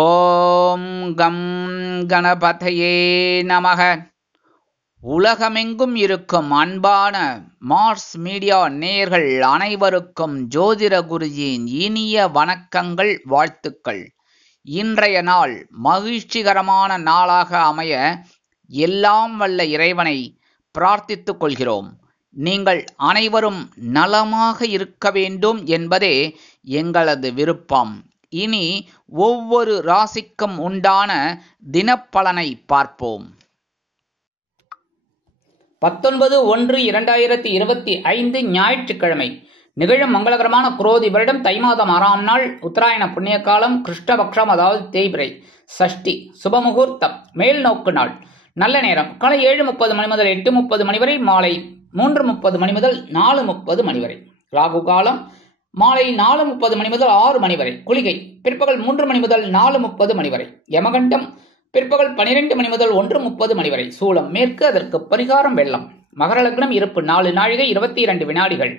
ஓம் come கணபதையே நமக. உலகமெங்கும் இருக்கும் அன்பான மார்ஸ் மீடியா நேயர்கள் அனைவருக்கும் ஜோதிட குருஜியின் இனிய வணக்கங்கள், வாழ்த்துக்கள். இன்றைய நாள் மகிழ்ச்சிகரமான நாளாக அமைய எல்லாம் வல்ல இறைவனை பிரார்த்தித்துக் கொள்கிறோம். நீங்கள் அனைவரும் நலமாக இருக்க வேண்டும் என்பதே எங்களது விருப்பம். இனி ஒவ்வொரு ராசிக்கும் உண்டான தினப்பலனை பார்ப்போம். 19/1/2025 ஞாயிற்றுக்கிழமை நிகழும் மங்களகரமான குரோதி வருடம் தை மாதம் 6ஆம் நாள், உத்தராயண புண்ணிய காலம், கிருஷ்ணபக்ஷம், அதாவது தேய்பிரை, சஷ்டி, சுபமுகூர்த்தம், மேல் நோக்கு நாள். நல்ல நேரம் காலை 7:30 மணி முதல் 8:30 மணி வரை, மாலை 3:30 மணி முதல் 4:30 மணி வரை. ராகு காலம் மாலை 4:30 மணி முதல் 6 மணி வரை. குளிகை பிற்பகல் 3 மணி முதல் 4:30 மணி வரை. யமகண்டம் பிற்பகல் 12 மணி முதல் 1:30 மணி வரை. சூலம் மேற்கு, அதற்கு பரிகாரம் வெள்ளம். மகர லக்னம் இருப்பு 4 நாழிகை 22 வினாடிகள்.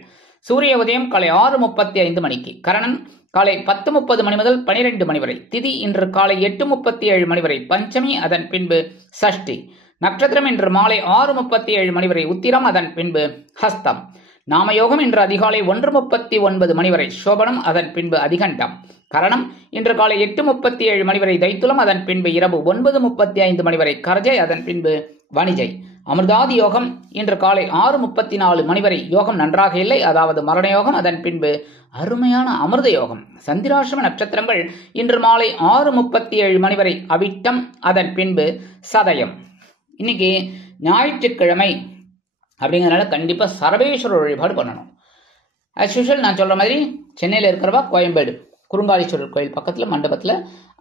சூரிய உதயம் காலை 6:35 மணிக்கு. கரணன் காலை 10:30 மணி முதல் 12 மணி வரை. திதி இன்று காலை 8:37 மணி வரை. பஞ்சமி, அதன் பின்பு சஷ்டி. நட்சத்திரம் இன்று மாலை 6:37 மணி வரை. உத்திரம், அதன் பின்பு ஹஸ்தம். நாமயோகம் இன்று அதிகாலை 1:39 மணி வரை. சோபனம், அதன் பின்பு அதிகண்டம். கரணம் இன்று காலை 8:37 மணி வரை. தைத்துலம், அதன் பின்பு இரவு 9:35 மணி வரை. கரஜை, அதன் பின்பு வணிஜை. அமிர்தாதி யோகம் இன்று காலை 6:34 மணி வரை. யோகம் நன்றாக இல்லை, அதாவது மரண யோகம், அதன் பின்பு அருமையான அமிர்த யோகம். சந்திராசிரம நட்சத்திரங்கள் இன்று மாலை 6:37 மணி வரை. அவிட்டம், அதன் பின்பு சதயம். இன்னைக்கு ஞாயிற்றுக்கிழமை அப்படிங்கிறதுனால கண்டிப்பா சர்வேஸ்வரர் வழிபாடு பண்ணணும். ஆஸ் யூஷுவல் நான் சொல்ற மாதிரி சென்னையில் இருக்கிறவா கோயம்பேடு குறுங்காலீஸ்வரர் கோயில் பக்கத்துல மண்டபத்துல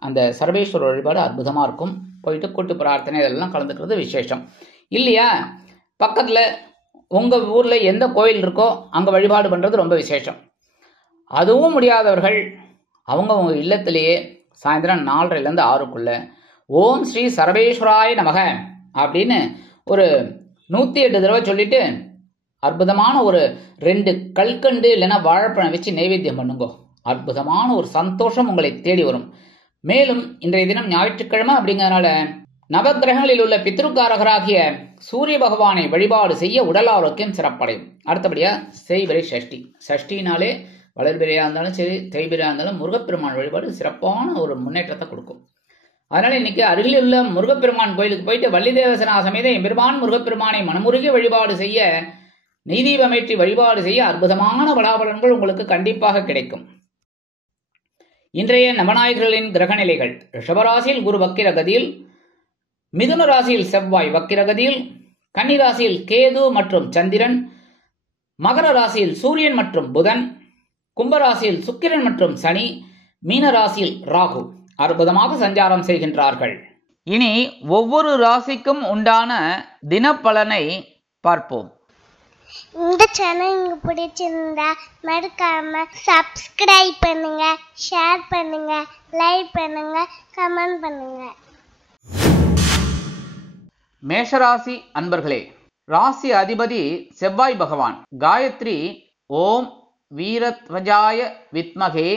அந்த சர்வேஸ்வரர் வழிபாடு அற்புதமா இருக்கும். போயிட்டு கூட்டு பிரார்த்தனை இதெல்லாம் கலந்துக்கிறது விசேஷம். இல்லையா, பக்கத்துல உங்க ஊர்ல எந்த கோயில் இருக்கோ அங்க வழிபாடு பண்றது ரொம்ப விசேஷம். அதுவும் முடியாதவர்கள் அவங்க இல்லத்திலேயே சாயந்தரம் 4:30 6 ஓம் ஸ்ரீ சர்வேஸ்வராய நமக அப்படின்னு ஒரு 108 தடவை சொல்லிட்டு அற்புதமான ஒரு 2 கல்கண்டு இல்லைன்னா வாழைப்பழம் வச்சு நைவேத்தியம் பண்ணுங்க. அற்புதமான ஒரு சந்தோஷம் உங்களை தேடி வரும். மேலும் இன்றைய தினம் ஞாயிற்றுக்கிழமை அப்படிங்கிறதுனால நவகிரகங்களில் உள்ள பித்ருக்காரகராகிய சூரிய பகவானை வழிபாடு செய்ய உடல் ஆரோக்கியம் சிறப்படையும். அடுத்தபடியா தேய்பிரை சஷ்டி. சஷ்டினாலே வளர்பிரையா இருந்தாலும் சரி, தேய்பிரையா இருந்தாலும் முருகப்பெருமான் வழிபாடு சிறப்பான ஒரு முன்னேற்றத்தை கொடுக்கும். அதனால இன்னைக்கு அருகில் உள்ள முருகப்பெருமான் கோயிலுக்கு போயிட்டு வள்ளி தேவசனா சமேத எம்பெருமான் முருகப்பெருமானை மனமுருகி வழிபாடு செய்ய, நெய்தீபமேற்றி வழிபாடு செய்ய அற்புதமான பலாபலன்கள் உங்களுக்கு கண்டிப்பாக கிடைக்கும். இன்றைய நவநாயகர்களின் கிரக நிலைகள்: ரிஷபராசியில் குரு வக்கிரகதியில், மிதுன ராசியில் செவ்வாய் வக்கிரகதியில், கன்னி ராசியில் கேது மற்றும் சந்திரன், மகர ராசியில் சூரியன் மற்றும் புதன், கும்பராசியில் சுக்கிரன் மற்றும் சனி, மீன ராசியில் ராகு அற்புதமாக சஞ்சாரம் செய்கின்றார்கள். இனி ஒவ்வொரு ராசிக்கும் உண்டான தினப்பலனை பார்ப்போம். இந்த சேனல் உங்களுக்கு பிடிச்சிருந்தா மறக்காம சப்ஸ்கிரைப் பண்ணுங்க, ஷேர் பண்ணுங்க, லைக் பண்ணுங்க, கமெண்ட் பண்ணுங்க. மேஷராசி அன்பர்களே, ராசி அதிபதி செவ்வாய் பகவான். காயத்ரி ஓம் வீரத்வஜாய வித்மகே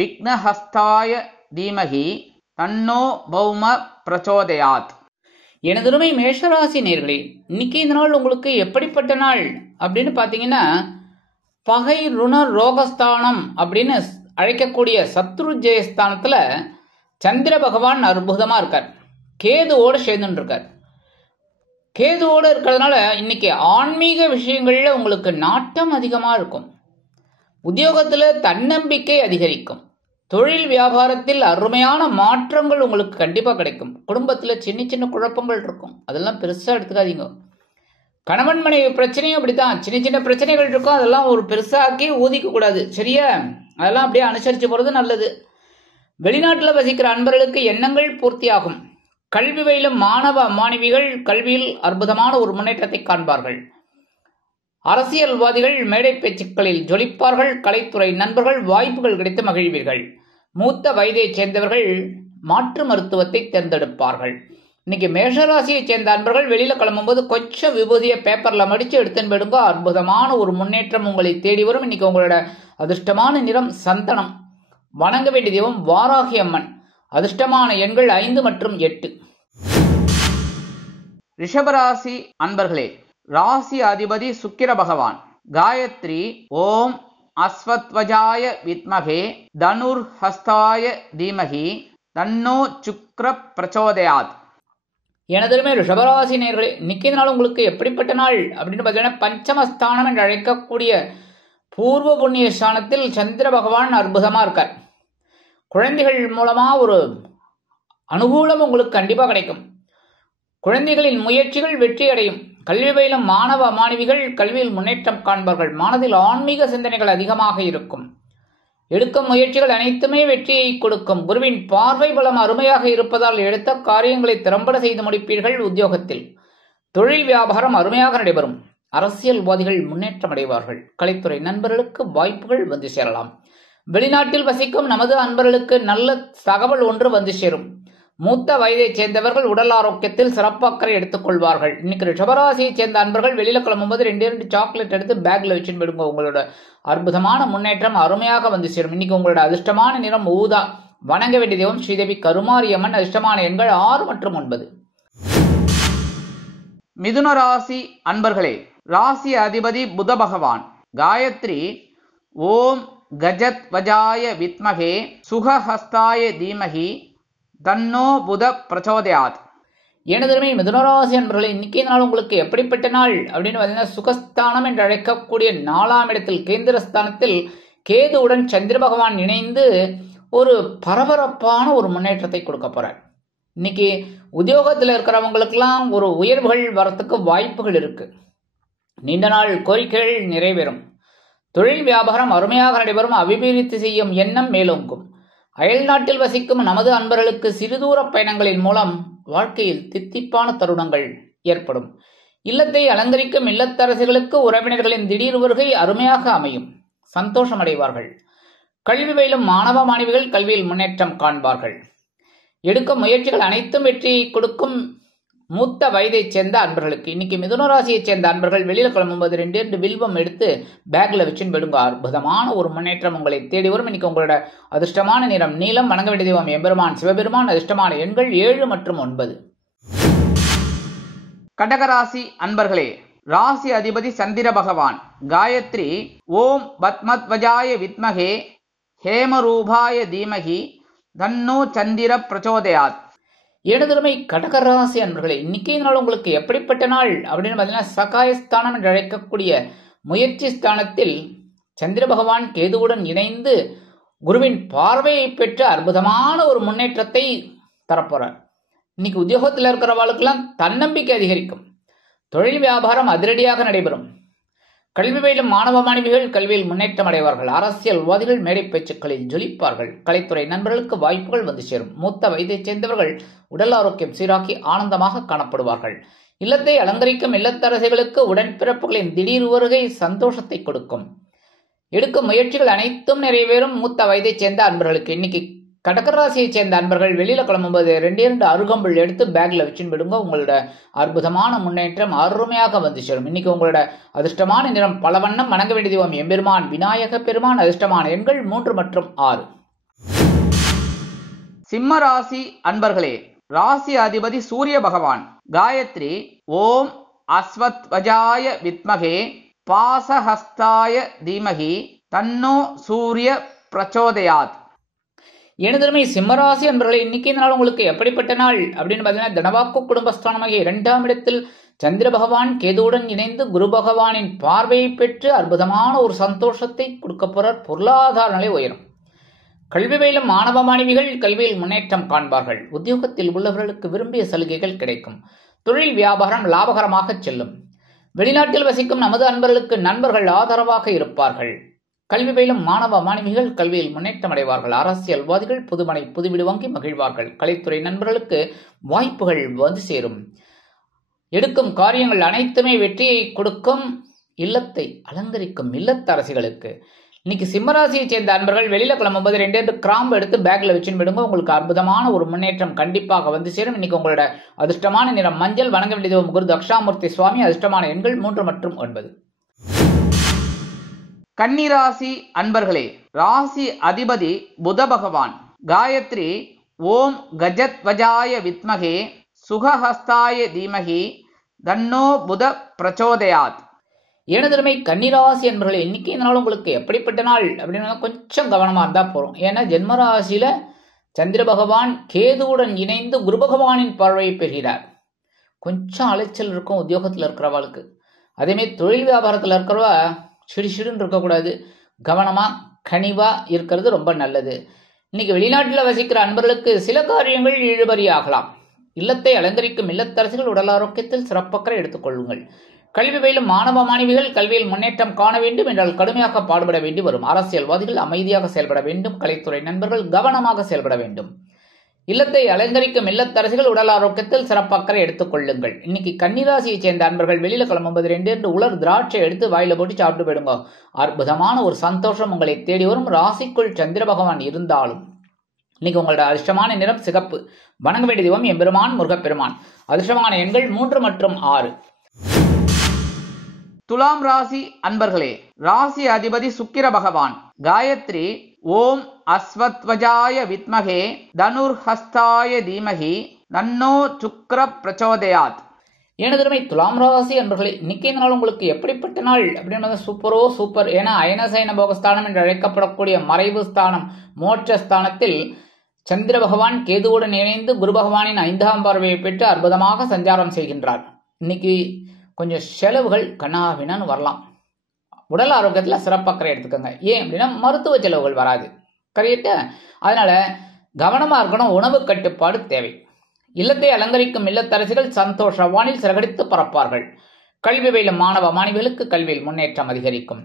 விக்னஹஸ்தாய தீமகி தன்னோ பௌம பிரச்சோதயாத். எனதுமை மேஷராசி நேர்களே, இன்னைக்கு இந்த நாள் உங்களுக்கு எப்படிப்பட்ட நாள் அப்படின்னு பாத்தீங்கன்னா, பகை ருண ரோகஸ்தானம் அப்படின்னு அழைக்கக்கூடிய சத்ரு ஜெயஸ்தானத்துல சந்திர பகவான் அற்புதமா இருக்கார். கேதுவோடு சேர்ந்துட்டு இருக்கார். கேதுவோடு இருக்கிறதுனால இன்னைக்கு ஆன்மீக விஷயங்கள்ல உங்களுக்கு நாட்டம் அதிகமா இருக்கும். உத்தியோகத்துல தன்னம்பிக்கை அதிகரிக்கும். தொழில் வியாபாரத்தில் அருமையான மாற்றங்கள் உங்களுக்கு கண்டிப்பா கிடைக்கும். குடும்பத்துல சின்ன சின்ன குழப்பங்கள் இருக்கும், அதெல்லாம் பெருசா எடுத்துக்காதீங்க. கணவன் மனைவி பிரச்சனையும் அப்படித்தான், சின்ன சின்ன பிரச்சனைகள் இருக்கும், அதெல்லாம் ஒரு பெருசாக்கி ஊதிக்க கூடாது. சரியா, அதெல்லாம் அப்படியே அனுசரிச்சு போறது நல்லது. வெளிநாட்டுல வசிக்கிற அன்பர்களுக்கு எண்ணங்கள் பூர்த்தியாகும். கல்வி பயிலும் மாணவ மாணவிகள் கல்வியில் அற்புதமான ஒரு முன்னேற்றத்தை காண்பார்கள். அரசியல்வாதிகள் மேடை பேச்சுக்களில் ஜொலிப்பார்கள். கலைத்துறை நண்பர்கள் வாய்ப்புகள் கிடைத்து மகிழ்வீர்கள். மூத்த வயதைச் சேர்ந்தவர்கள் மாற்று மருத்துவத்தை தேர்ந்தெடுப்பார்கள். இன்னைக்கு மேஷராசியை சேர்ந்த அன்பர்கள் வெளியில கிளம்பும்போது கொஞ்சம் விபூதியை பேப்பர்ல மடிச்சு எடுத்துன்னு போயிடுங்க. அற்புதமான ஒரு முன்னேற்றம் உங்களை தேடி வரும். இன்னைக்கு உங்களோட அதிர்ஷ்டமான நிறம் சந்தனம். வணங்க வேண்டிய தெய்வம் வாராகி அம்மன். அதிர்ஷ்டமான எண்கள் 5 மற்றும் 8. ரிஷபராசி அன்பர்களே, ராசி அதிபதி சுக்கிர பகவான். காயத்ரி ஓம் அஸ்வத்வஜாய வித்மகே தனுர் ஹஸ்தாய தீமகி தன்னோ சுக்ர பிரச்சோதயாத். எனதுமே ரிஷபராசி நேயர்களே, இன்னைக்கு நாள் உங்களுக்கு எப்படிப்பட்ட நாள் அப்படின்னு பார்த்தீங்கன்னா, பஞ்சமஸ்தானம் என்று அழைக்கக்கூடிய பூர்வ புண்ணிய ஸ்தானத்தில் சந்திர பகவான் அற்புதமா இருக்கார். குழந்தைகள் மூலமா ஒரு அனுகூலம் உங்களுக்கு கண்டிப்பா கிடைக்கும். குழந்தைகளின் முயற்சிகள் வெற்றி அடையும். கல்வி பயிலும் மாணவ மாணவிகள் கல்வியில் முன்னேற்றம் காண்பார்கள். மனதில் ஆன்மீக சிந்தனைகள் அதிகமாக இருக்கும். எடுக்கும் முயற்சிகள் அனைத்துமே வெற்றியை கொடுக்கும். குருவின் பார்வை பலம் அருமையாக இருப்பதால் எடுத்த காரியங்களை திறம்பட செய்து முடிப்பீர்கள். உத்தியோகத்தில் தொழில் வியாபாரம் அருமையாக நடைபெறும். அரசியல்வாதிகள் முன்னேற்றம் அடைவார்கள். கலைத்துறை நண்பர்களுக்கு வாய்ப்புகள் வந்து சேரலாம். வெளிநாட்டில் வசிக்கும் நமது அன்பர்களுக்கு நல்ல தகவல் ஒன்று வந்து சேரும். மூத்த வயதைச் சேர்ந்தவர்கள் உடல் ஆரோக்கியத்தில் சிறப்பு அக்கறை எடுத்துக் கொள்வார்கள். இன்னைக்கு ரிஷபராசியைச் சேர்ந்த அன்பர்கள் வெளியில கிளம்பும்போது 2 சாக்லேட் எடுத்து பேக்ல வச்சுன்னு போயிடுங்க. உங்களோட அற்புதமான முன்னேற்றம் அருமையாக வந்து சேரும். இன்னைக்கு உங்களோட அதிர்ஷ்டமான நிறம் ஊதா. வணங்க வேண்டிய தெய்வம் ஸ்ரீதேவி கருமாரியம்மன். அதிர்ஷ்டமான எண்கள் 6 மற்றும் 9. மிதுன ராசி அன்பர்களே, ராசி அதிபதி புத பகவான். காயத்ரி ஓம் கஜத் வஜாய வித்மகே சுகஹஸ்தாய தீமகி தன்னோ புத பிரச்சோதயாத். எனதுமே மிதுனராசி அன்பர்களே, இன்னைக்கு நாள் உங்களுக்கு எப்படிப்பட்ட நாள் அப்படின்னு பார்த்தீங்கன்னா, சுகஸ்தானம் என்று அழைக்கக்கூடிய 4ஆம் இடத்தில் கேந்திரஸ்தானத்தில் கேதுவுடன் சந்திர பகவான் இணைந்து ஒரு பரபரப்பான ஒரு முன்னேற்றத்தை கொடுக்க போறார். இன்னைக்கு உத்தியோகத்தில் இருக்கிறவங்களுக்கெல்லாம் ஒரு உயர்வுகள் வரத்துக்கு வாய்ப்புகள் இருக்கு. நீண்ட நாள் கோரிக்கைகள் நிறைவேறும். தொழில் வியாபாரம் அருமையாக நடைபெறும். அபிவிருத்தி செய்யும் எண்ணம் மேலோங்கும். அயல் நாட்டில் வசிக்கும் நமது அன்பர்களுக்கு சிறுதூர பயணங்களின் மூலம் வாழ்க்கையில் தித்திப்பான தருணங்கள் ஏற்படும். இல்லத்தை அலங்கரிக்கும் இல்லத்தரசிகளுக்கு உறவினர்களின் திடீர் வருகை அருமையாக அமையும். சந்தோஷம் அடைவார்கள். கல்வி பயிலும் மாணவ மாணவிகள் கல்வியில் முன்னேற்றம் காண்பார்கள். எடுக்கும் முயற்சிகள் அனைத்தும் வெற்றியை கொடுக்கும். மூத்த வயதைச் சேர்ந்த அன்பர்களுக்கு இன்னைக்கு மிதுன ராசியைச் சேர்ந்த அன்பர்கள் வெளியில கிளம்பும்போது 2 வில்வம் எடுத்து பேக்ல வச்சுன்னு விடுங்க. அற்புதமான ஒரு முன்னேற்றம் உங்களை தேடி வரும். இன்னைக்கு உங்களோட அதிர்ஷ்டமான நிறம் நீலம். வணங்க வேண்டிய தெய்வம் எம்பெருமான் சிவபெருமான். அதிர்ஷ்டமான எண்கள் 7 மற்றும் 9. கடகராசி அன்பர்களே, ராசி அதிபதி சந்திர பகவான். காயத்ரி ஓம் பத்மத்வஜாய வித்மகே ஹேமரூபாய தீமகி தன்னோ சந்திர பிரச்சோதயாத். எனதுமை கடகராசி அன்பர்களே, இன்னைக்கு நாள் உங்களுக்கு எப்படிப்பட்ட நாள் அப்படின்னு பார்த்தீங்கன்னா, சகாயஸ்தானம் என்று அழைக்கக்கூடிய முயற்சி ஸ்தானத்தில் சந்திர பகவான் கேதுவுடன் இணைந்து குருவின் பார்வையை பெற்று அற்புதமான ஒரு முன்னேற்றத்தை தரப்போறார். இன்னைக்கு உத்தியோகத்தில் இருக்கிறவர்களுக்கெல்லாம் தன்னம்பிக்கை அதிகரிக்கும். தொழில் வியாபாரம் அதிரடியாக நடைபெறும். கல்வி பயிலும் மாணவ மாணவிகள் கல்வியில் முன்னேற்றம் அடைவார்கள். அரசியல்வாதிகள் மேடை பேச்சுக்களில் ஜொலிப்பார்கள். கலைத்துறை நண்பர்களுக்கு வாய்ப்புகள் வந்து சேரும். மூத்த வயதைச் சேர்ந்தவர்கள் உடல் ஆரோக்கியம் சீராக்கி ஆனந்தமாக காணப்படுவார்கள். இல்லத்தை அலங்கரிக்கும் இல்லத்தரசிகளுக்கு உடன்பிறப்புகளின் திடீர் வருகை சந்தோஷத்தை கொடுக்கும். எடுக்கும் முயற்சிகள் அனைத்தும் நிறைவேறும். மூத்த வயதைச் சேர்ந்த அன்பர்களுக்கு இன்னைக்கு கடகராசியைச் சேர்ந்த அன்பர்கள் வெளியில கிளம்பும்போது 2 அருகம்புல் எடுத்து பேக்ல வச்சுன்னு விடுங்க. உங்களோட அற்புதமான முன்னேற்றம் அருமையாக வந்து சேரும். இன்னைக்கு உங்களோட அதிர்ஷ்டமான நிறம் பல வண்ணம். வணங்க வேண்டிய தெய்வம் எம்பெருமான் விநாயக பெருமான். அதிர்ஷ்டமான எண்கள் 3 மற்றும் 6. சிம்ம ராசி அன்பர்களே, ராசி அதிபதி சூரிய பகவான். காயத்ரி ஓம் அஸ்வத்வஜாய வித்மகே பாசஹஸ்தாய தீமகி தன்னோ சூரிய பிரச்சோதயாத். எனதுமை சிம்மராசி அன்பர்களே, இன்னைக்கு நாள் உங்களுக்கு எப்படிப்பட்ட நாள் அப்படின்னு பார்த்தீங்கன்னா, தனவாக்கு குடும்பஸ்தானமாகிய 2ஆம் இடத்தில் சந்திர பகவான் கேதுவுடன் இணைந்து குரு பகவானின் பார்வையை பெற்று அற்புதமான ஒரு சந்தோஷத்தை கொடுக்க போறார். பொருளாதார நிலை உயரும். கல்வி பயிலும் மாணவ மாணவிகள் கல்வியில் முன்னேற்றம் காண்பார்கள். உத்தியோகத்தில் உள்ளவர்களுக்கு விரும்பிய சலுகைகள் கிடைக்கும். தொழில் வியாபாரம் லாபகரமாக செல்லும். வெளிநாட்டில் வசிக்கும் நமது அன்பர்களுக்கு நண்பர்கள் ஆதரவாக இருப்பார்கள். கல்வி பயிலும் மாணவ மாணவிகள் கல்வியில் முன்னேற்றம் அடைவார்கள். அரசியல்வாதிகள் புதுமனை புதுவீடு வாங்கி மகிழ்வார்கள். கலைத்துறை நண்பர்களுக்கு வாய்ப்புகள் வந்து சேரும். எடுக்கும் காரியங்கள் அனைத்துமே வெற்றியை கொடுக்கும். இல்லத்தை அலங்கரிக்கும் இல்லத்தரசிகளுக்கு இன்னைக்கு சிம்மராசியை சேர்ந்த அன்பர்கள் வெளியில கிளம்பும்போது 2 கிராம்பு எடுத்து பேக்ல வச்சுன்னு விடுங்க. உங்களுக்கு அற்புதமான ஒரு முன்னேற்றம் கண்டிப்பாக வந்து சேரும். இன்னைக்கு உங்களோட அதிர்ஷ்டமான நிறம் மஞ்சள். வணங்க வேண்டியது குரு தக்ஷாமூர்த்தி சுவாமி. அதிர்ஷ்டமான எண்கள் 3 மற்றும் 9. கன்னிராசி அன்பர்களே, ராசி அதிபதி புத பகவான். காயத்ரி ஓம் கஜத்வஜாய வித்மகே சுகஹஸ்தாய தீமகி தன்னோ புத பிரச்சோதயாத். எனதருமை கன்னிராசி என்பவர்களே, இன்னைக்கு இந்த நாள் உங்களுக்கு எப்படிப்பட்ட நாள் அப்படின்னு கொஞ்சம் கவனமாக இருந்தால் போகிறோம். ஏன்னா ஜென்மராசியில் சந்திர பகவான் கேதுவுடன் இணைந்து குரு பகவானின் பார்வையை பெறுகிறார். கொஞ்சம் அலைச்சல் இருக்கும் உத்தியோகத்தில் இருக்கிறவாளுக்கு. அதேமாரி தொழில் வியாபாரத்தில் இருக்கிறவா சிடுசிடுன்னு இருக்கக்கூடாது, கவனமாக கனிவாக இருக்கிறது ரொம்ப நல்லது. இன்னைக்கு வெளிநாட்டில் வசிக்கிற அன்பர்களுக்கு சில காரியங்கள் இழுபறி ஆகலாம். இல்லத்தை அலங்கரிக்கும் இல்லத்தரசிகள் உடல் ஆரோக்கியத்தில் சிறப்பக்கறை எடுத்துக்கொள்ளுங்கள். கல்வி பயிலும் மாணவ மாணவிகள் கல்வியில் முன்னேற்றம் காண வேண்டும் என்றால் கடுமையாக பாடுபட வேண்டி வரும். அரசியல்வாதிகள் அமைதியாக செயல்பட வேண்டும். கலைத்துறை நண்பர்கள் கவனமாக செயல்பட வேண்டும். இல்லத்தை அலங்கரிக்கும் இல்லத்தரசிகள் உடல் ஆரோக்கியத்தில் சிறப்பக்கறை எடுத்துக் கொள்ளுங்கள். இன்னைக்கு கன்னிராசியை சேர்ந்த அன்பர்கள் வெளியில கிளம்பும்போது 2 உலர் திராட்சை எடுத்து வாயில போட்டு சாப்பிட்டு போயிடுங்க. அற்புதமான ஒரு சந்தோஷம் உங்களை தேடி வரும். ராசிக்குள் சந்திர பகவான் இருந்தாலும் இன்னைக்கு உங்களோட அதிர்ஷ்டமான நிறம் சிகப்பு. வணங்க வேண்டிய தெய்வம் எம்பெருமான் முருகப்பெருமான். அதிர்ஷ்டமான எண்கள் 3 மற்றும் 6. துலாம் ராசி அன்பர்களே, ராசி அதிபதி சுக்கிர பகவான். காயத்ரி ஓம் அஸ்வத்வஜாய வித்மகே தனுர்ஹஸ்தாய தீமகி தன்னோ சுக்ர பிரச்சோதயாத். எனதருமை துலாம் ராசி அன்பர்களே, இன்னைக்கு இந்த நாள் உங்களுக்கு எப்படிப்பட்ட நாள் அப்படின்னு சூப்பர். ஏன்னா அயனசயன போகஸ்தானம் என்று அழைக்கப்படக்கூடிய மறைவு ஸ்தானம் மோட்சஸ்தானத்தில் சந்திர பகவான் கேதுவுடன் இணைந்து குரு பகவானின் 5ஆம் பார்வையை பெற்று அற்புதமாக சஞ்சாரம் செய்கின்றார். இன்னைக்கு கொஞ்சம் செலவுகள் கண்ணாவினான்னு வரலாம். உடல் ஆரோக்கியத்தில் சிறப்பக்கறை எடுத்துக்கோங்க. ஏன் அப்படின்னா மருத்துவ செலவுகள் வராது. கரெக்டா? அதனால கவனமாக இருக்கணும். உணவு கட்டுப்பாடு தேவை. இல்லத்தை அலங்கரிக்கும் இல்லத்தரசிகள் சந்தோஷ வானில் சிறகடித்து பறப்பார்கள். கல்வி பயிலும் மாணவ மாணவிகளுக்கு கல்வியில் முன்னேற்றம் அதிகரிக்கும்.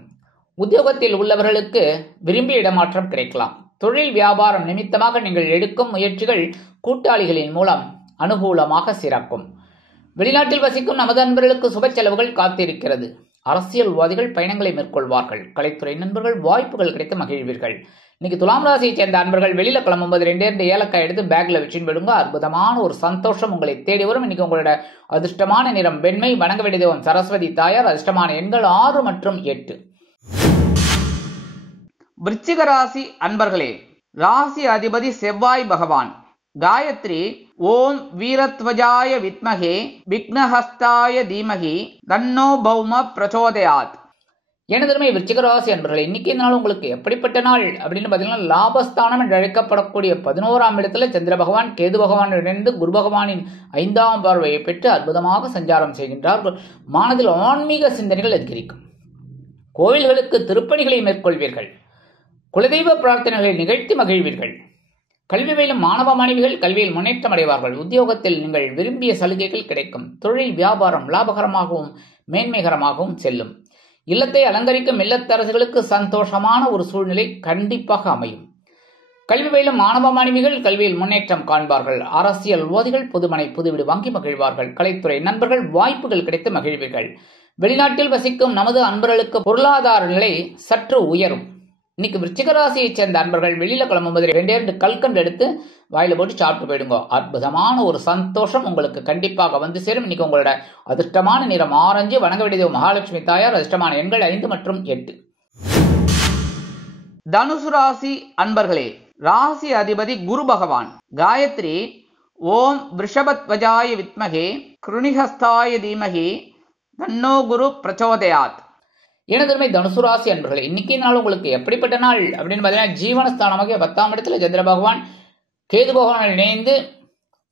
உத்தியோகத்தில் உள்ளவர்களுக்கு விரும்பிய இடமாற்றம் கிடைக்கலாம். தொழில் வியாபாரம் நிமித்தமாக நீங்கள் எடுக்கும் முயற்சிகள் கூட்டாளிகளின் மூலம் அனுகூலமாக சிறக்கும். வெளிநாட்டில் வசிக்கும் நமது நண்பர்களுக்கு சுப செலவுகள் காத்திருக்கிறது. அரசியல்வாதிகள் பயணங்களை மேற்கொள்வார்கள். கலைத்துறை நண்பர்கள் வாய்ப்புகள் கிடைத்து மகிழ்வீர்கள். இன்னைக்கு துலாம் ராசியை சேர்ந்த அன்பர்கள் வெளியில கிளம்பும்போது 2 ஏலக்காய் எடுத்து பேக்ல வச்சுன்னு விடுங்க. அற்புதமான ஒரு சந்தோஷம் உங்களை தேடி வரும். இன்னைக்கு உங்களோட அதிர்ஷ்டமான நிறம் வெண்மை. வணங்க வேண்டிய தெய்வம் சரஸ்வதி தாயார். அதிர்ஷ்டமான எண்கள் 6 மற்றும் 8. விருச்சிக ராசி அன்பர்களே, ராசி அதிபதி செவ்வாய் பகவான். காயத்ரி ஓம் வீரத்வஜாய வித்மகே விக்னஹஸ்தாய தீமகி தன்னோ பௌம பிரச்சோதயாத். எனதருமை விருச்சிக ராசி அன்பர்களே, இன்னைக்கு நாள் உங்களுக்கு எப்படிப்பட்ட நாள் அப்படின்னு பார்த்தீங்கன்னா லாபஸ்தானம் என்று அழைக்கப்படக்கூடிய 11ஆம் இடத்துல சந்திர பகவான் கேது பகவான் இணைந்து குரு பகவானின் 5ஆம் பார்வையை பெற்று அற்புதமாக சஞ்சாரம் செய்கின்றார். மனதில் ஆன்மீக சிந்தனைகள் அதிகரிக்கும். கோவில்களுக்கு திருப்பணிகளை மேற்கொள்வீர்கள். குலதெய்வ பிரார்த்தனைகளை நிகழ்த்தி மகிழ்வீர்கள். கல்வி பயிலும் மாணவ மாணவிகள் கல்வியில் முன்னேற்றம் அடைவார்கள். உத்தியோகத்தில் நீங்கள் விரும்பிய சலுகைகள் கிடைக்கும். தொழில் வியாபாரம் லாபகரமாகவும் மேன்மைகரமாகவும் செல்லும். இல்லத்தை அலங்கரிக்கும் இல்லத்தரசுகளுக்கு சந்தோஷமான ஒரு சூழ்நிலை கண்டிப்பாக அமையும். கல்வி பயிலும் மாணவ மாணவிகள் கல்வியில் முன்னேற்றம் காண்பார்கள். அரசியல்வாதிகள் புதுமனை புதுவீடு வாங்கி மகிழ்வார்கள். கலைத்துறை நண்பர்கள் வாய்ப்புகள் கிடைத்து மகிழ்வீர்கள். வெளிநாட்டில் வசிக்கும் நமது அன்பர்களுக்கு பொருளாதார நிலை சற்று உயரும். இன்னைக்கு விருச்சிக ராசியை சேர்ந்த அன்பர்கள் வெளியில கிளம்பும்போது 2 கல்கண்டு எடுத்து வாயில போட்டு சாப்பிட்டு போயிடுங்க. அற்புதமான ஒரு சந்தோஷம் உங்களுக்கு கண்டிப்பாக வந்து சேரும். இன்னைக்கு உங்களோட அதிர்ஷ்டமான நிறம் ஆரஞ்சு. வணங்க வேண்டியது மகாலட்சுமி தாயார். அதிர்ஷ்டமான எண்கள் 5 மற்றும் 8. தனுசு ராசி அன்பர்களே, ராசி அதிபதி குரு பகவான். காயத்ரி ஓம் விருஷபத்வஜாய வித்மகே கிருணிஹஸ்தாய தீமகி தன்னோ குரு பிரச்சோதயாத். எனதருமை தனுசு ராசி அன்பர்களே, இன்னைக்கு நாள் உங்களுக்கு எப்படிப்பட்ட நாள் அப்படின்னு பார்த்தீங்கன்னா ஜீவனஸ்தானமாக 10ஆம் இடத்துல சந்திர பகவான் கேது பகவான் இணைந்து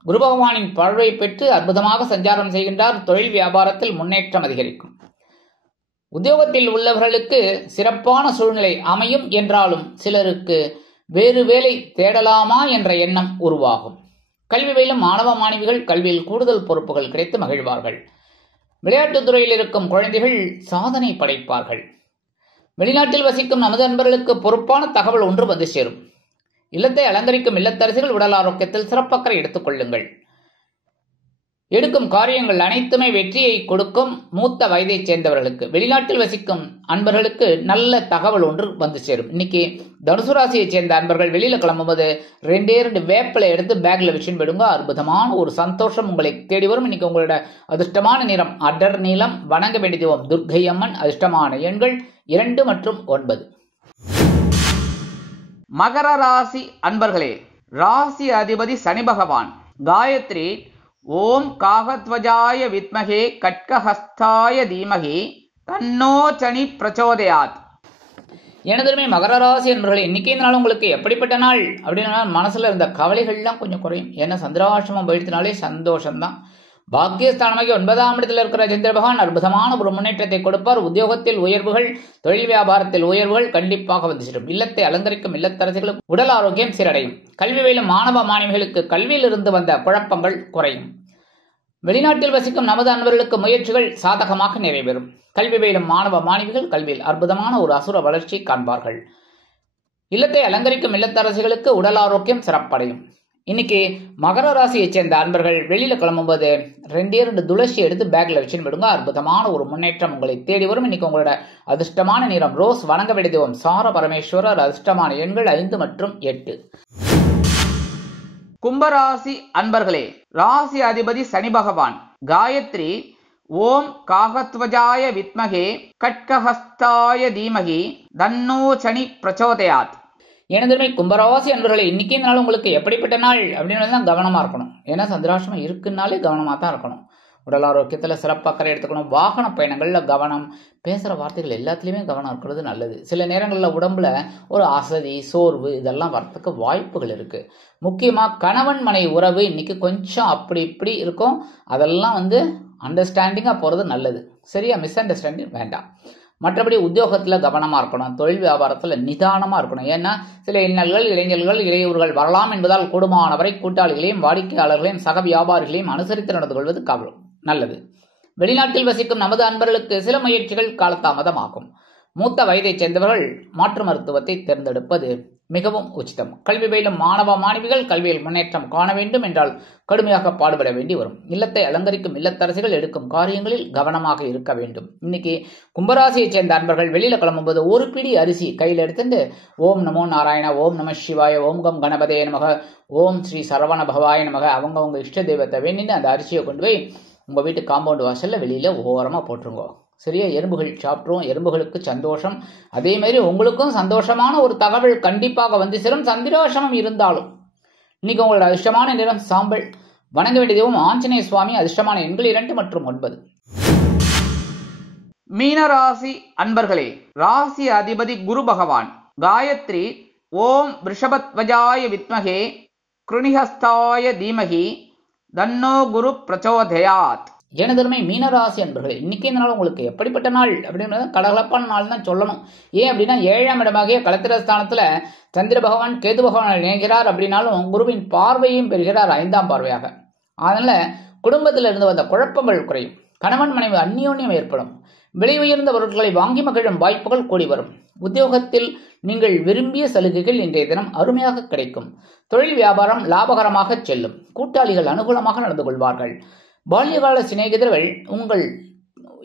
குரு பகவானின் பார்வை பெற்று அற்புதமாக சஞ்சாரம் செய்கின்றார். தொழில் வியாபாரத்தில் முன்னேற்றம் அதிகரிக்கும். உத்தியோகத்தில் உள்ளவர்களுக்கு சிறப்பான சூழ்நிலை அமையும் என்றாலும் சிலருக்கு வேறு வேலை தேடலாமா என்ற எண்ணம் உருவாகும். கல்வி பயிலும் மாணவ மாணவிகள் கல்வியில் கூடுதல் பொறுப்புகள் கிடைத்து மகிழ்வார்கள். விளையாட்டுத் துறையில் இருக்கும் குழந்தைகள் சாதனை படைப்பார்கள். வெளிநாட்டில் வசிக்கும் நமது நண்பர்களுக்கு பொறுப்பான தகவல் ஒன்று வந்து சேரும். இல்லத்தை அலங்கரிக்கும் இல்லத்தரசிகள் உடல் ஆரோக்கியத்தில் சிறப்பக்கறை எடுத்துக் கொள்ளுங்கள். எடுக்கும் காரியங்கள் அனைத்துமே வெற்றியை கொடுக்கும். மூத்த வயதைச் சேர்ந்தவர்களுக்கு வெளிநாட்டில் வசிக்கும் அன்பர்களுக்கு நல்ல தகவல் ஒன்று வந்து சேரும். இன்னைக்கு தனுசு ராசியை சேர்ந்த அன்பர்கள் வெளியில கிளம்பும்போது 2 வேப்பிலை எடுத்து பேக்ல வச்சுன்னு போயிடுங்க. அற்புதமான ஒரு சந்தோஷம் உங்களை தேடி வரும். இன்னைக்கு உங்களோட அதிர்ஷ்டமான நிறம் அடர் நீலம். வணங்க வேண்டிய தெய்வம் துர்க்கை அம்மன். அதிர்ஷ்டமான எண்கள் 2 மற்றும் 9. மகர ராசி அன்பர்களே, ராசி அதிபதி சனி பகவான். காயத்ரி ஓம் காகத்வஜாய வித்மகே கட்கஹஸ்தாய தீமகி தன்னோ சனி பிரச்சோதயாத். எனதுமே மகர ராசி என்பவர்களே, இன்னைக்கு இந்த நாள் உங்களுக்கு எப்படிப்பட்ட நாள் அப்படின்னா மனசுல இருந்த கவலைகள்லாம் கொஞ்சம் குறையும். ஏன்னா சந்திராசிரமம் போயிடுத்தினாலே சந்தோஷம்தான். பாக்கியஸ்தானமாகி 9ஆம் இடத்தில் இருக்கிற சந்திர பகவான் அற்புதமான ஒரு முன்னேற்றத்தை கொடுப்பார். உத்தியோகத்தில் உயர்வுகள், தொழில் வியாபாரத்தில் உயர்வுகள் கண்டிப்பாக வந்து சேரும். இல்லத்தை அலங்கரிக்கும் இல்லத்தரசிகளுக்கு உடல் ஆரோக்கியம் சீரடையும். கல்வி பயிலும் மாணவ மாணவிகளுக்கு கல்வியில் இருந்து வந்த குழப்பங்கள் குறையும். வெளிநாட்டில் வசிக்கும் நமது அன்பர்களுக்கு முயற்சிகள் சாதகமாக நிறைவேறும். கல்வி பயிலும் மாணவ மாணவிகள் கல்வியில் அற்புதமான ஒரு அசுர வளர்ச்சி காண்பார்கள். இல்லத்தை அலங்கரிக்கும் இல்லத்தரசிகளுக்கு உடல் ஆரோக்கியம் சிறப்படையும். இன்னைக்கு மகர ராசியை சேர்ந்த அன்பர்கள் வெளியில கிளம்பும்போது 2 துளசி எடுத்து பேக்ல வச்சுன்னு விடுங்க. அற்புதமான ஒரு முன்னேற்றம் உங்களை தேடி வரும். இன்னைக்கு உங்களோட அதிர்ஷ்டமான நிறம் ரோஸ். வணங்க வேண்டிய தெய்வம் சார பரமேஸ்வரர். அதிர்ஷ்டமான எண்கள் 5 மற்றும் 8. கும்பராசி அன்பர்களே, ராசி அதிபதி சனி பகவான். காயத்ரி ஓம் காகத்வஜாய வித்மகே கட்கஹஸ்தாய தீமகி தன்னோ சனி பிரச்சோதயாத். எனதுமே கும்பராசி அன்பர்களே, இன்னைக்கு இந்த நாள் உங்களுக்கு எப்படிப்பட்ட நாள் அப்படின்னு தான் கவனமா இருக்கணும். ஏன்னா சந்திராஷ்டமம் இருக்குன்னாலே கவனமா தான் இருக்கணும். உடல் ஆரோக்கியத்தில் சிறப்பாக்கறை எடுத்துக்கணும். வாகன பயணங்கள்ல கவனம், பேசுற வார்த்தைகள் எல்லாத்துலயுமே கவனம் இருக்கிறது நல்லது. சில நேரங்களில் உடம்புல ஒரு அசதி, சோர்வு இதெல்லாம் வரத்துக்கு வாய்ப்புகள் இருக்கு. முக்கியமா கணவன் மனைவி உறவு இன்னைக்கு கொஞ்சம் அப்படி இப்படி இருக்கும். அதெல்லாம் அண்டர்ஸ்டாண்டிங்கா போறது நல்லது. சரியா? மிஸ் அண்டர்ஸ்டாண்டிங் வேண்டாம். மற்றபடி உத்தியோகத்தில் கவனமாக இருக்கணும். தொழில் வியாபாரத்தில் நிதானமாக இருக்கணும். ஏன்னா சில இன்னல்கள், இளைஞர்கள், இளையவர்கள் வரலாம் என்பதால் கூடுமானவரை கூட்டாளிகளையும் வாடிக்கையாளர்களையும் சக வியாபாரிகளையும் அனுசரித்து நடந்து கொள்வது நல்லது. வெளிநாட்டில் வசிக்கும் நமது அன்பர்களுக்கு சில முயற்சிகள் காலதாமதமாகும். மூத்த வயதைச் சேர்ந்தவர்கள் மாற்று மருத்துவத்தை தேர்ந்தெடுப்பது மிகவும் உச்சிதம். கல்வி பயிலும் மாணவ மாணவிகள் கல்வியில் முன்னேற்றம் காண வேண்டும் என்றால் கடுமையாக பாடுபட வேண்டி வரும். இல்லத்தை அலங்கரிக்கும் இல்லத்தரசிகள் எடுக்கும் காரியங்களில் கவனமாக இருக்க வேண்டும். இன்னைக்கு கும்பராசியை சேர்ந்த அன்பர்கள் வெளியில கிளம்பும்போது 1 பிடி அரிசி கையில் எடுத்துட்டு ஓம் நமோ நாராயண, ஓம் நம சிவாய, ஓம் கம் கணபதே நமக, ஓம் ஸ்ரீ சரவண பவாய நமக அவங்க இஷ்ட தெய்வத்தை வேண்டின்னு அந்த அரிசியை கொண்டு போய் உங்க வீட்டு காம்பவுண்ட் வாசல்ல வெளியில ஓரமா போட்டுருங்க. சரியா? எறும்புகள் சாப்பிட்ரும். எறும்புகளுக்கு சந்தோஷம். அதே மாதிரி உங்களுக்கும் சந்தோஷமான ஒரு தகவல் கண்டிப்பாக வந்து சேரும். சந்திராசிரமம் இருந்தாலும் இன்னைக்கு உங்களோட அதிர்ஷ்டமான நிறம் சாம்பல். வணங்க வேண்டிய தெய்வம் ஆஞ்சநேய சுவாமி. அதிர்ஷ்டமான எண்கள் 2 மற்றும் 9. மீனராசி அன்பர்களே, ராசி அதிபதி குரு பகவான். காயத்ரி ஓம் ரிஷபத்வஜாய வித்மகே கிருணிஹஸ்தாய தீமகி தன்னோ குரு பிரச்சோதயாத். எனதருமை மீனராசி அன்பர்களே, இன்னைக்கு இந்த நாள் உங்களுக்கு எப்படிப்பட்ட நாள் அப்படின்றது கலகலப்பான நாள் தான் சொல்லணும். ஏன் அப்படின்னா 7ஆம் இடமாகிய களத்திரஸ்தானத்துல சந்திர பகவான் கேது பகவான் இணைகிறார். அப்படின்னாலும் குருவின் பார்வையும் பெறுகிறார் 5ஆம் பார்வையாக. அதனால குடும்பத்தில் இருந்து வந்த குழப்பங்கள் குறையும். கணவன் மனைவி அந்யோன்யம் ஏற்படும். விலை உயர்ந்த பொருட்களை வாங்கி மகிழும் வாய்ப்புகள் கூடி வரும். உத்தியோகத்தில் நீங்கள் விரும்பிய சலுகைகள் இன்றைய தினம் அருமையாக கிடைக்கும். தொழில் வியாபாரம் லாபகரமாக செல்லும். கூட்டாளிகள் அனுகூலமாக நடந்து கொள்வார்கள். பால்யகால சிநேகிதர்கள் உங்கள்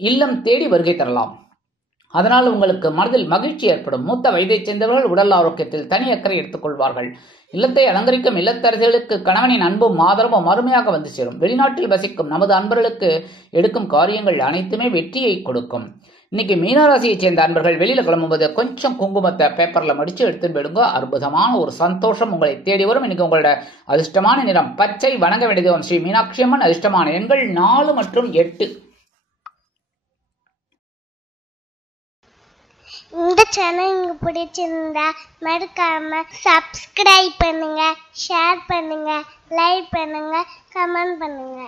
இல்லம் தேடி வருகை தரலாம். அதனால் உங்களுக்கு மனதில் மகிழ்ச்சி ஏற்படும். மூத்த வயதைச் சேர்ந்தவர்கள் உடல் ஆரோக்கியத்தில் தனி அக்கறை எடுத்துக் கொள்வார்கள். இல்லத்தை அலங்கரிக்கும் இல்லத்தரசிகளுக்கு கணவனின் அன்பும் ஆதரவும் அருமையாக வந்து சேரும். வெளிநாட்டில் வசிக்கும் நமது அன்பர்களுக்கு எடுக்கும் காரியங்கள் அனைத்துமே வெற்றியை கொடுக்கும். இன்னைக்கு மீனராசியைச் சேர்ந்த அன்பர்கள் வெளியில கிளம்பும்போது கொஞ்சம் குங்குமத்தை பேப்பர்ல மடிச்சு எடுத்துட்டு போயிடுங்க. அற்புதமான ஒரு சந்தோஷம் உங்களை தேடி வரும். இன்னைக்கு உங்களோட அதிர்ஷ்டமான நிறம் பச்சை. வணங்க வேண்டியது ஸ்ரீ மீனாட்சி அம்மன். அதிர்ஷ்டமான எண்கள் 4 மற்றும் 8. இந்த சேனல் உங்களுக்கு பிடிச்சிருந்தா மறக்காம சப்ஸ்கிரைப் பண்ணுங்க, ஷேர் பண்ணுங்க, லைக் பண்ணுங்க, கமெண்ட் பண்ணுங்க.